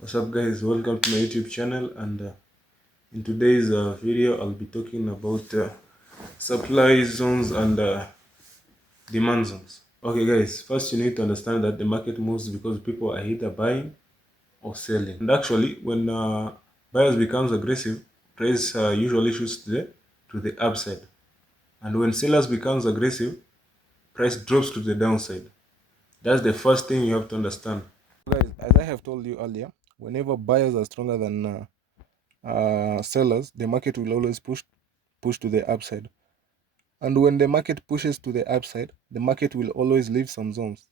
What's up, guys? Welcome to my YouTube channel. And in today's video, I'll be talking about supply zones and demand zones. Okay, guys, first you need to understand that the market moves because people are either buying or selling. And actually, when buyers becomes aggressive, price usually shoots to the upside. And when sellers becomes aggressive, price drops to the downside. That's the first thing you have to understand. Guys, as I have told you earlier, whenever buyers are stronger than sellers, the market will always push to the upside. And when the market pushes to the upside, the market will always leave some zones.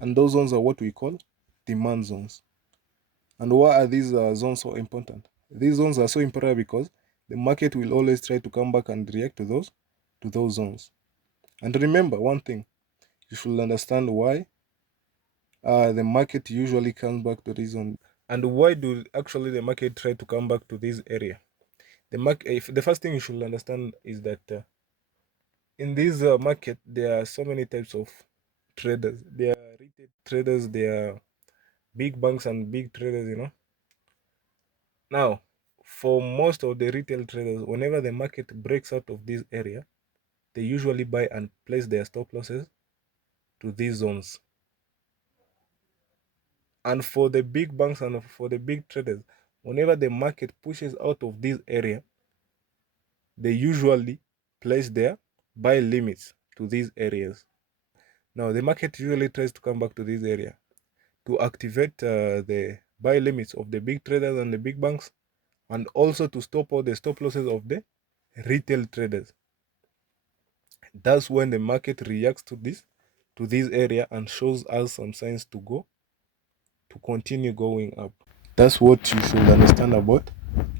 And those zones are what we call demand zones. And why are these zones so important? These zones are so important because the market will always try to come back and react to those zones. And remember one thing, you should understand why the market usually comes back to this zone. And why do actually the market try to come back to this area? The first thing you should understand is that in this market there are so many types of traders. There are retail traders, there are big banks and big traders. Now, for most of the retail traders, whenever the market breaks out of this area, they usually buy and place their stop losses to these zones. And for the big banks and for the big traders, whenever the market pushes out of this area, they usually place their buy limits to these areas. Now, the market usually tries to come back to this area to activate the buy limits of the big traders and the big banks, and also to stop all the stop losses of the retail traders. That's when the market reacts to this area and shows us some signs to continue going up. That's what you should understand about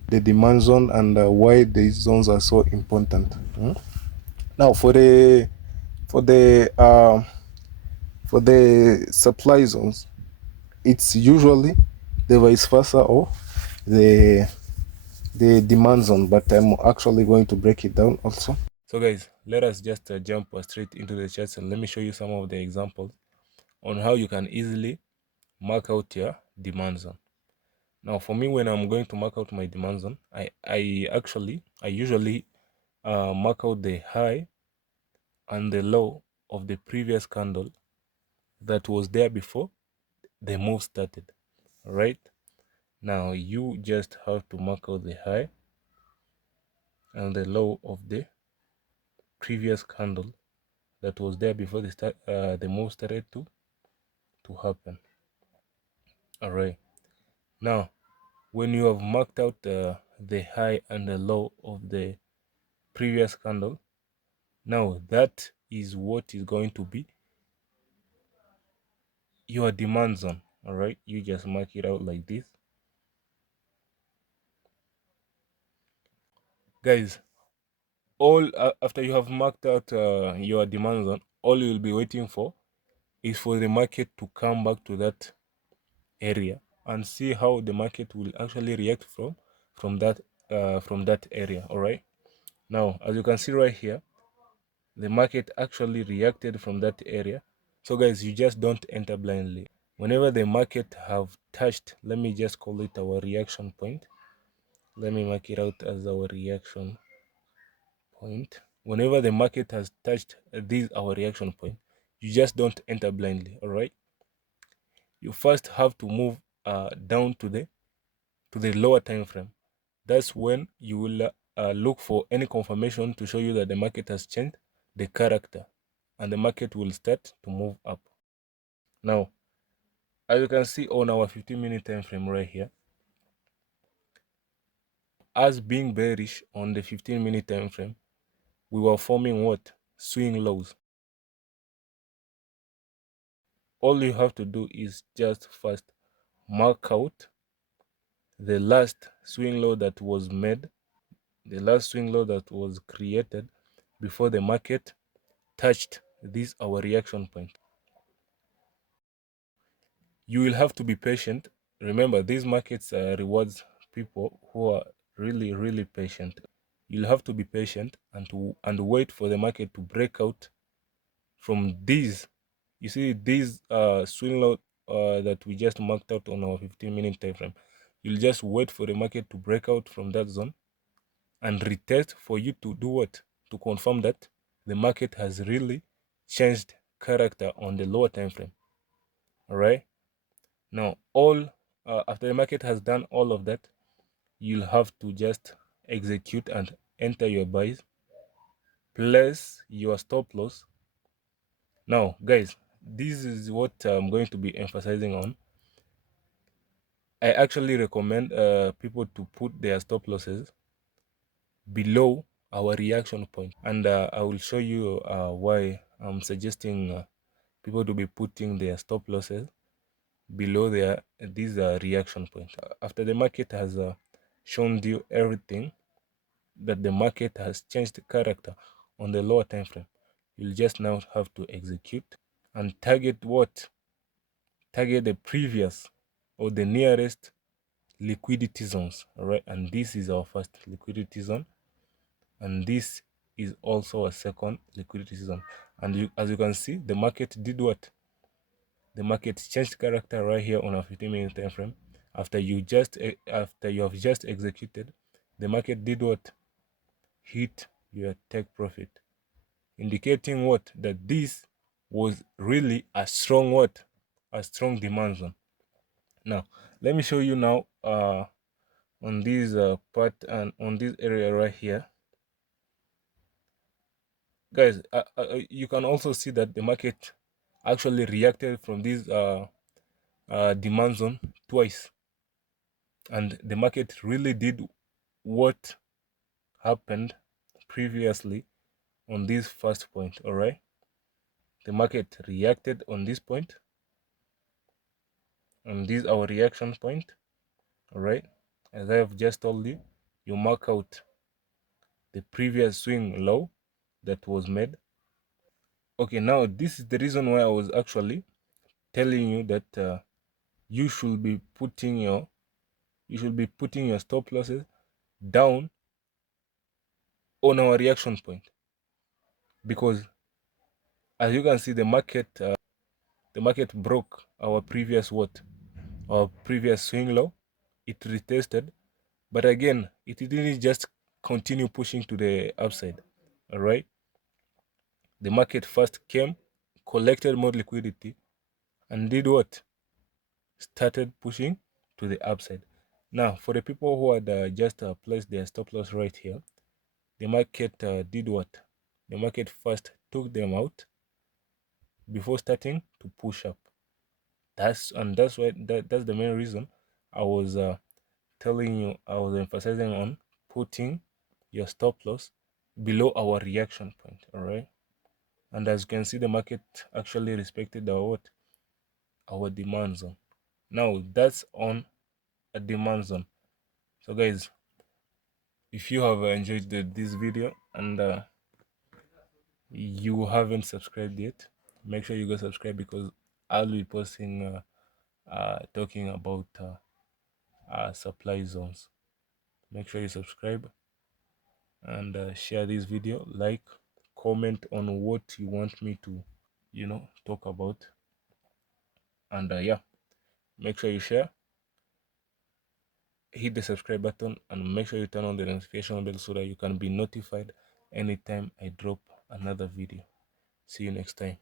the demand zone and why these zones are so important. Now, for the uh, for the supply zones, it's usually the vice versa or the demand zone, but I'm actually going to break it down also. So guys, let us just jump straight into the charts and let me show you some of the examples on how you can easily mark out your demand zone. Now, for me, when I'm going to mark out my demand zone, I usually mark out the high and the low of the previous candle that was there before the move started. All right. Now you just have to mark out the high and the low of the previous candle that was there before the move started to happen. All right. Now, when you have marked out the high and the low of the previous candle, now that is what is going to be your demand zone. All right. You just mark it out like this, guys. All after you have marked out your demand zone, all you'll be waiting for is for the market to come back to that area and see how the market will actually react from that area. All right. Now, as you can see right here, the market actually reacted from that area. So guys, you just don't enter blindly. Whenever the market have touched, let me just call it our reaction point. Let me mark it out as our reaction point. Whenever the market has touched this our reaction point, you just don't enter blindly. All right. You first have to move down to the lower time frame. That's when you will look for any confirmation to show you that the market has changed the character and the market will start to move up. Now, as you can see on our 15-minute time frame right here, as being bearish on the 15-minute time frame, we were forming what? Swing lows. All you have to do is just first mark out the last swing low that was made, the last swing low that was created before the market touched this our reaction point. You will have to be patient. Remember, these markets rewards people who are really patient. You'll have to be patient and wait for the market to break out from these. You see, these swing low that we just marked out on our 15-minute time frame. You'll just wait for the market to break out from that zone and retest for you to do what? To confirm that the market has really changed character on the lower time frame. All right. Now, after the market has done all of that, you'll have to just execute and enter your buys, place your stop loss. Now, guys, this is what I'm going to be emphasizing on. I actually recommend people to put their stop losses below our reaction point, and I will show you why I'm suggesting people to be putting their stop losses below these reaction points. After the market has shown you everything, that the market has changed character on the lower time frame, you'll just now have to execute and target what? Target the previous or the nearest liquidity zones. All right, and this is our first liquidity zone, and this is also a second liquidity zone. And as you can see, the market did what? The market changed character right here on a 15-minute time frame. After you have just executed, the market did what? Hit your take profit, indicating what? That this was really a strong what? A strong demand zone. Now let me show you now on this part and on this area right here, guys. You can also see that the market actually reacted from this demand zone twice, and the market really did what happened previously on this first point. All right, the market reacted on this point, and this is our reaction point. All right, as I have just told you, you mark out the previous swing low that was made. Okay, now this is the reason why I was actually telling you that you should be putting your stop losses down on our reaction point, because as you can see, the market broke our previous swing low. It retested, but again it didn't just continue pushing to the upside. All right, the market first came, collected more liquidity, and did what? Started pushing to the upside. Now, for the people who had just placed their stop loss right here, the market did what? The market first took them out before starting to push up. That's the main reason I was telling you, I was emphasizing on putting your stop loss below our reaction point. All right, and as you can see, the market actually respected our demand zone. Now that's on a demand zone. So guys, if you have enjoyed this video and you haven't subscribed yet, make sure you go subscribe, because I'll be posting talking about supply zones. Make sure you subscribe and share this video, like, comment on what you want me to talk about, and yeah, make sure you share, hit the subscribe button, and make sure you turn on the notification bell so that you can be notified anytime I drop another video. See you next time.